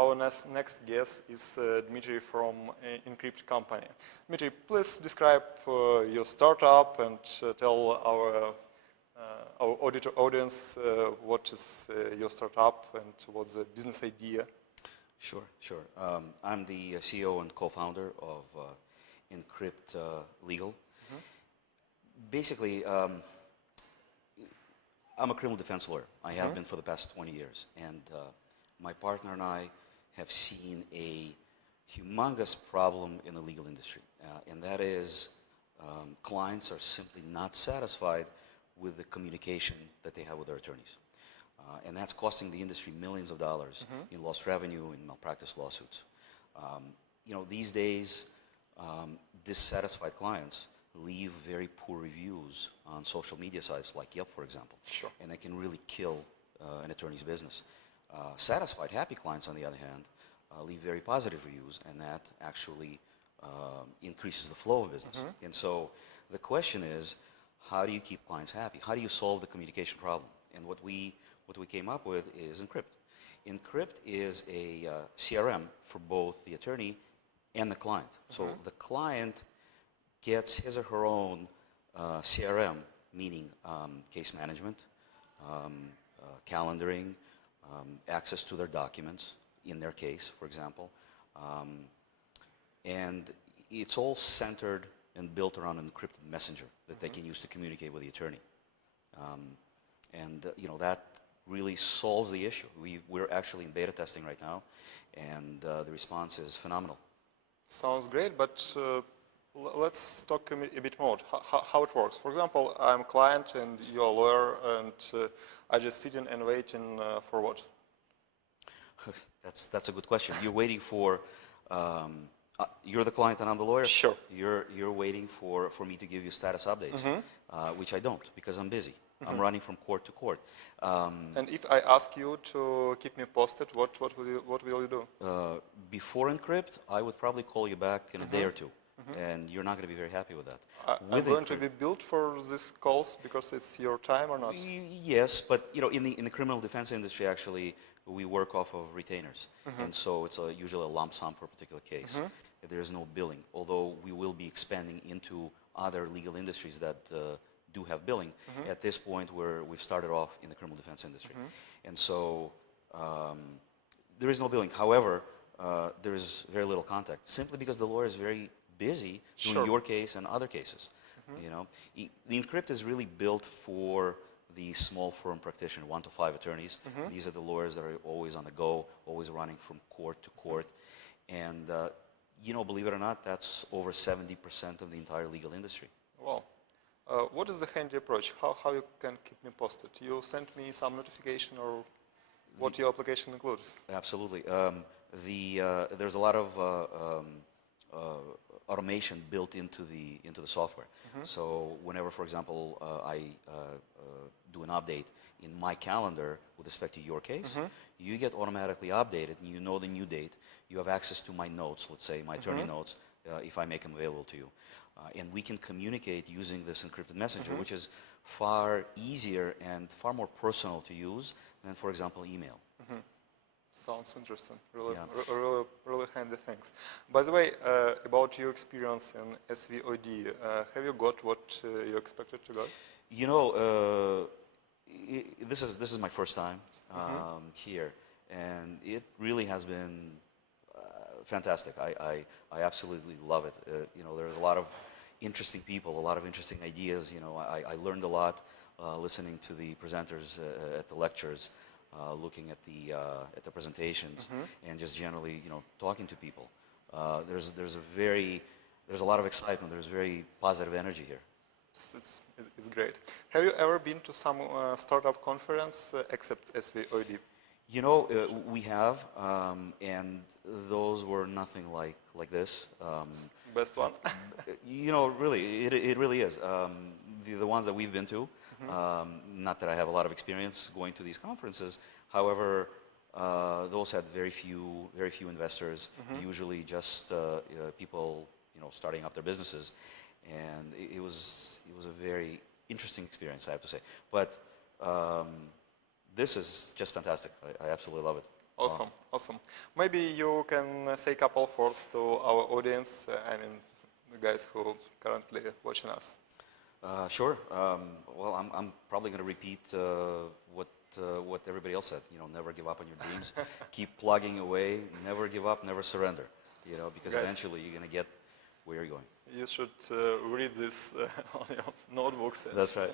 our next guest is Dmitry from Enkrypt company. Dmitry, please describe your startup and tell our audience what is your startup and what's the business idea. Sure. I'm the CEO and co-founder of Enkrypt Legal. Basically, I'm a criminal defense lawyer. I have been for the past 20 years. And my partner and I have seen a humongous problem in the legal industry. And that is clients are simply not satisfied with the communication that they have with their attorneys. And that's costing the industry millions of dollars in lost revenue and malpractice lawsuits. These days, dissatisfied clients leave very poor reviews on social media sites like Yelp, for example. Sure. And that can really kill an attorney's business. Satisfied, happy clients, on the other hand, leave very positive reviews, and that actually increases the flow of business. And so the question is, how do you keep clients happy? How do you solve the communication problem? And what we came up with is Enkrypt. Enkrypt is a CRM for both the attorney and the client. So the client gets his or her own CRM, meaning case management, calendaring, access to their documents in their case, for example. And it's all centered and built around an encrypted messenger that they can use to communicate with the attorney. That really solves the issue. We're actually in beta testing right now, and the response is phenomenal. Sounds great, but let's talk a bit more how it works. For example, I'm a client and you're a lawyer, and I just sitting and waiting for what? That's a good question. You're waiting for, you're the client and I'm the lawyer? Sure. You're waiting for me to give you status updates, which I don't because I'm busy. I'm running from court to court. And if I ask you to keep me posted, what will you do? Before Enkrypt, I would probably call you back in a day or two. And you're not going to be very happy with that. I'm going to be built for these calls because it's your time or not? Yes, but in the criminal defense industry, actually, we work off of retainers, and so it's usually a lump sum for a particular case. There is no billing, although we will be expanding into other legal industries that do have billing. At this point, we've started off in the criminal defense industry, and so there is no billing. However, there is very little contact, simply because the lawyer is very busy doing your case and other cases. The Enkrypt is really built for the small firm practitioner, 1 to 5 attorneys. These are the lawyers that are always on the go, always running from court to court. And believe it or not, that's over 70% of the entire legal industry. Wow. What is the handy approach? How you can keep me posted? You send me some notification, or what your application includes? Absolutely. There's a lot of automation built into the software. So whenever, for example, I do an update in my calendar with respect to your case, you get automatically updated, and you know the new date. You have access to my notes, let's say my attorney notes, if I make them available to you. And we can communicate using this encrypted messenger, which is far easier and far more personal to use than, for example, email. Sounds interesting. Really handy things. By the way, about your experience in SVOD, have you got what you expected to get? This is my first time here, and it really has been fantastic. I absolutely love it. There's a lot of interesting people, a lot of interesting ideas. I learned a lot listening to the presenters at the lectures. Looking at the presentations and just generally, talking to people. There's a lot of excitement. There's very positive energy here. It's great. Have you ever been to some startup conference except SVOD? We have, and those were nothing like this. Best one. Really, it really is. The ones that we've been to, not that I have a lot of experience going to these conferences. However, those had very few investors. Usually just people, starting up their businesses, and it was a very interesting experience, I have to say. But this is just fantastic. I absolutely love it. Awesome, awesome. Maybe you can say a couple of words to our audience, I mean, the guys who currently watching us. Sure. Well, I'm probably going to repeat what everybody else said. You know, never give up on your dreams. Keep plugging away. Never give up. Never surrender. You know, because Guys, eventually you're going to get where you're going. you should read this on your notebooks. That's right.